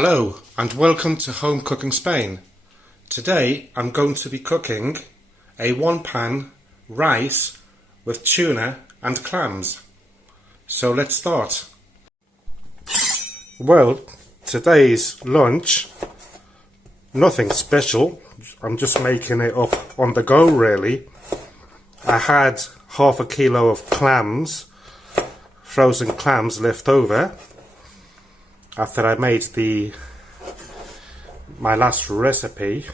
Hello and welcome to Home Cooking Spain. Today I'm going to be cooking a one-pan rice with tuna and clams. So let's start. Well, today's lunch, nothing special. I'm just making it up on the go really. I had half a kilo of clams, frozen clams left over after I made my last recipe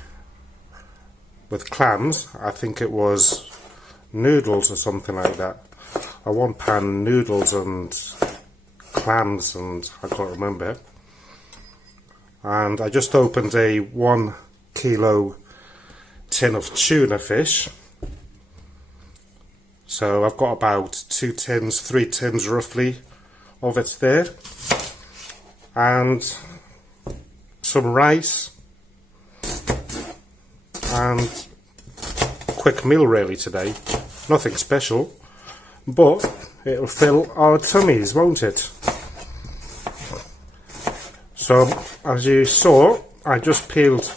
with clams. I think it was noodles or something like that. A one-pan noodles and clams, and I can't remember. And I just opened a 1 kilo tin of tuna fish. So I've got about 3 tins roughly of it there. And some rice, and quick meal really today. Nothing special, but it'll fill our tummies, won't it? So as you saw, I just chopped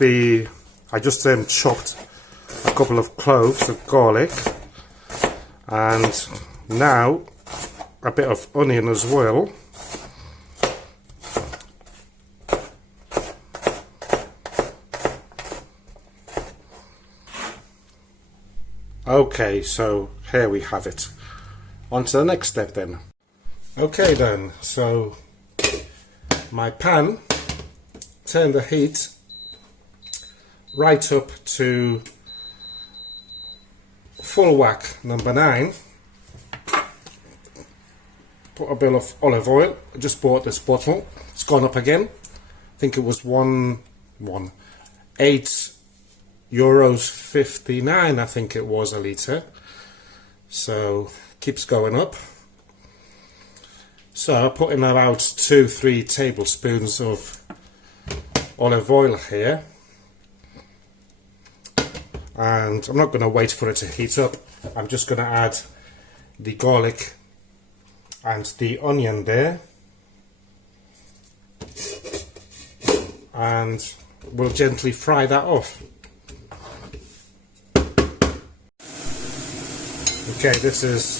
a couple of cloves of garlic, and now a bit of onion as well. Okay, so here we have it. On to the next step then. Okay then, so my pan, turn the heat right up to full whack, number 9. Put a bit of olive oil. I just bought this bottle. It's gone up again. I think it was €8.59, I think it was a litre. So keeps going up. So I put in about 2-3 tablespoons of olive oil here, and I'm not going to wait for it to heat up. I'm just going to add the garlic and the onion there, and we'll gently fry that off. Okay, this is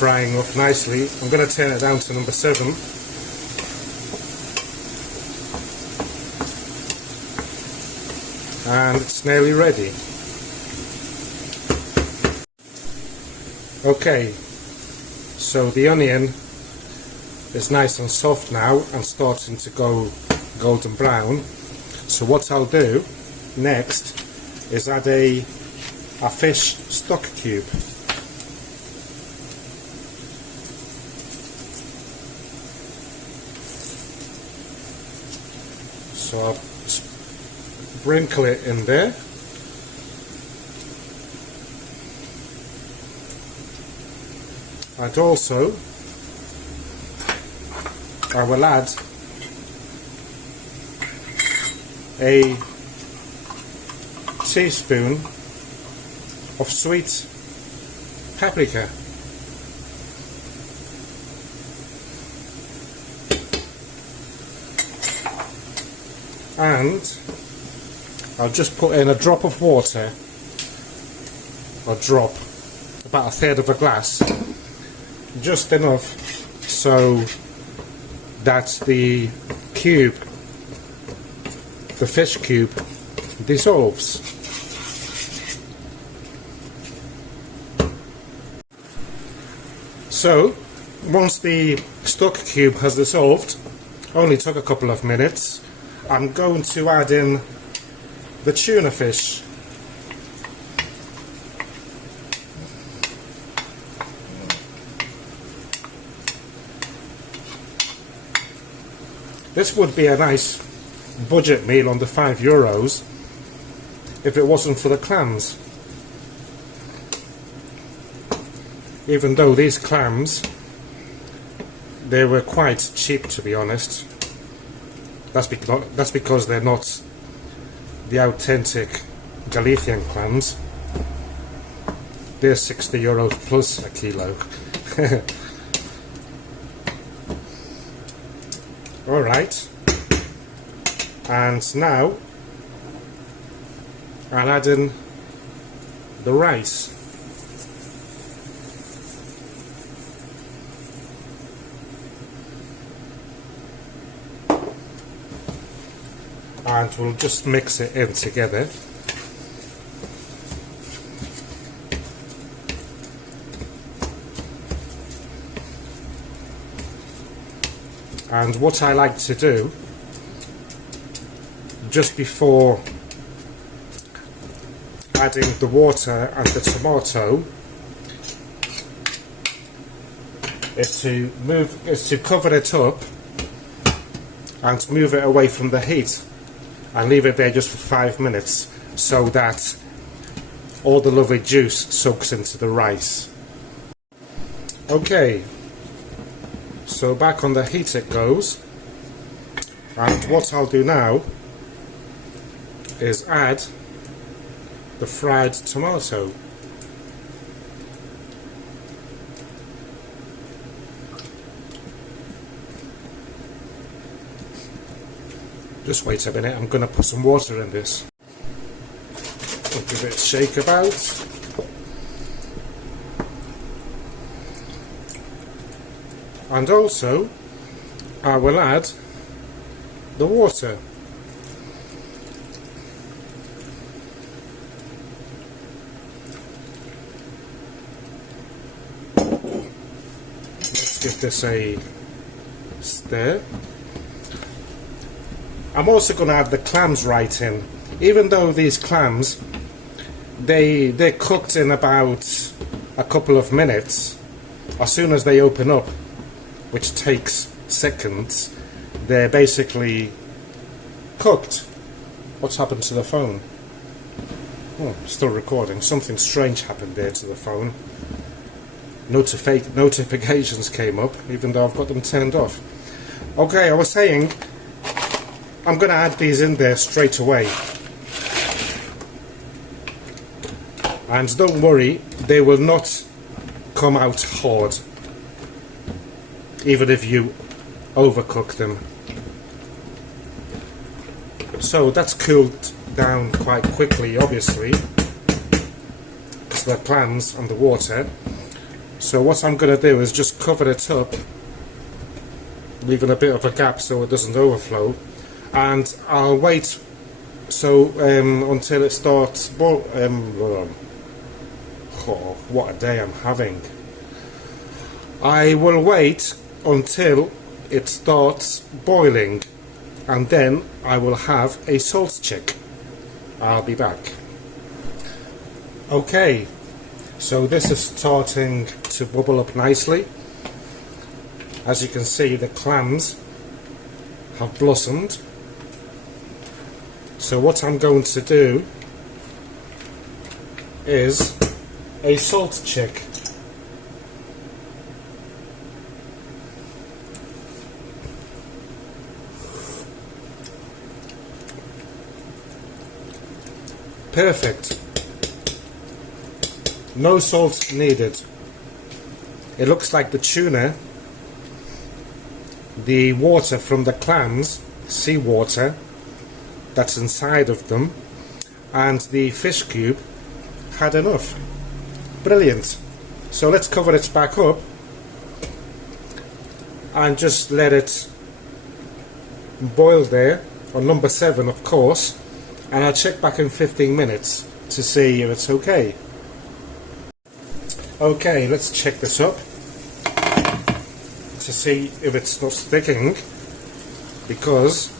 frying up nicely. I'm going to turn it down to number 7. And it's nearly ready. Okay, so the onion is nice and soft now and starting to go golden brown. So what I'll do next is add a fish stock cube. So I'll sprinkle it in there. And also I will add a teaspoon of sweet paprika. And I'll just put in a drop of water, about 1/3 of a glass, just enough so that the fish cube dissolves. So once the stock cube has dissolved, only took a couple of minutes, I'm going to add in the tuna fish. This would be a nice budget meal under €5 if it wasn't for the clams. Even though these clams, they were quite cheap, to be honest. That's because they're not the authentic Galician clams. They're €60 plus a kilo. Alright, And now I'll add in the rice. And we'll just mix it in together. And what I like to do just before adding the water and the tomato is to cover it up and move it away from the heat and leave it there just for 5 minutes so that all the lovely juice soaks into the rice. Okay, so back on the heat it goes, and what I'll do now is add the fried tomato. Just wait a minute, I'm going to put some water in this. I'll give it a shake about. And also, I will add the water. Let's give this a stir. I'm also going to add the clams right in. Even though these clams, they're cooked in about a couple of minutes, as soon as they open up, which takes seconds, they're basically cooked. What's happened to the phone? Oh, still recording. Something strange happened there to the phone. Notifications came up, even though I've got them turned off. Okay, I was saying, I'm going to add these in there straight away. And don't worry, they will not come out hard, even if you overcook them. So that's cooled down quite quickly, obviously, because the clams and the water. So what I'm going to do is just cover it up, leaving a bit of a gap so it doesn't overflow, and I'll wait until it starts oh, what a day I'm having. I will wait until it starts boiling, and then I will have a salt check. I'll be back. Okay, so this is starting to bubble up nicely. As you can see, the clams have blossomed. So what I'm going to do is a salt check. Perfect. No salt needed. It looks like the tuna, the water from the clams, seawater that's inside of them, and the fish cube had enough. Brilliant. So let's cover it back up and just let it boil there on number 7, of course, and I'll check back in 15 minutes to see if it's okay. Okay, let's check this up to see if it's not sticking, because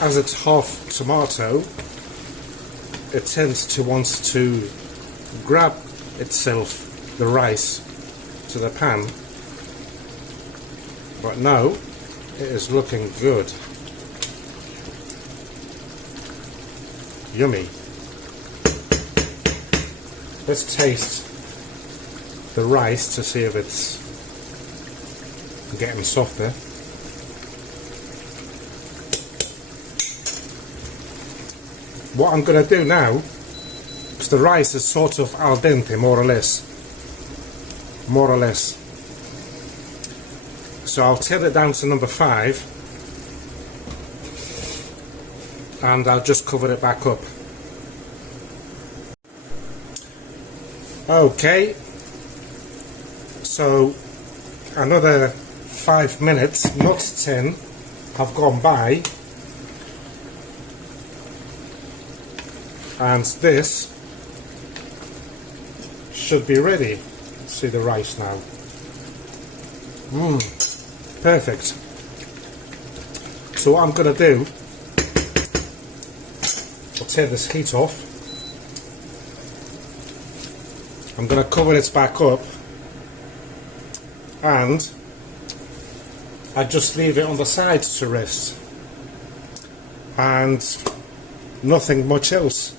as it's half tomato, it tends to want to grab itself the rice to the pan. But now it is looking good. Yummy. Let's taste the rice to see if it's getting softer. What I'm going to do now, because the rice is sort of al dente, more or less, so I'll tilt it down to number 5, and I'll just cover it back up. Okay, so another 5 minutes, not 10, have gone by, and this should be ready. Let's see the rice now. Perfect. So what I'm going to do, I'll take this heat off. I'm going to cover it back up, and I just leave it on the side to rest, and nothing much else.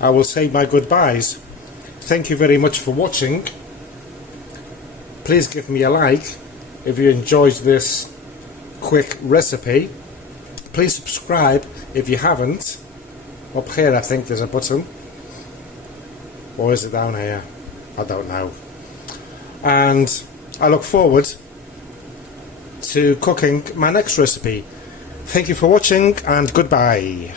I will say my goodbyes. Thank you very much for watching. Please give me a like if you enjoyed this quick recipe. Please subscribe if you haven't. Up here I think there's a button, or is it down here? I don't know. And I look forward to cooking my next recipe. Thank you for watching, and goodbye.